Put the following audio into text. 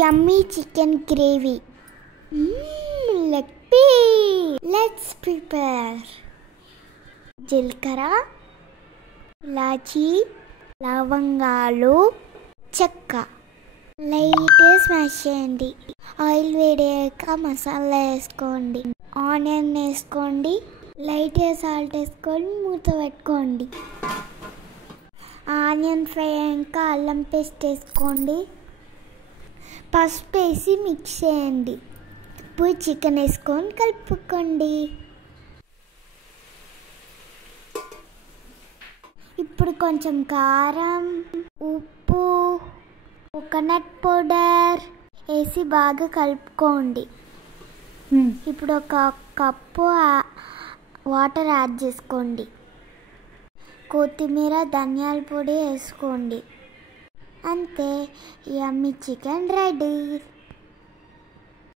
Yummy chicken gravy. Leg pea. Let's prepare. జీలకర్ర, ఇలాచి, లవంగాలు, చెక్క లైట్ స్మాష్ చేయండి. ఆయిల్ వేడాక మసాలా వేసుకోండి. ఆనియన్ వేసుకోండి. లైట్ సాల్ట్ వేసుకొని మూత పెట్టుకోండి. ఆనియన్ ఫ్రై అయ్యాక అల్లం పేస్ట్ వేసుకోండి. పసుపు వేసి మిక్స్ చేయండి. ఇప్పుడు చికెన్ వేసుకొని కలుపుకోండి. ఇప్పుడు కొంచెం కారం, ఉప్పు, కోకోనట్ పౌడర్ వేసి బాగా కలుపుకోండి. ఇప్పుడు ఒక కప్పు వాటర్ యాడ్ చేసుకోండి. కొత్తిమీర, ధనియాల పొడి వేసుకోండి. అంతే, యమ్మీ చికెన్ రెడీ.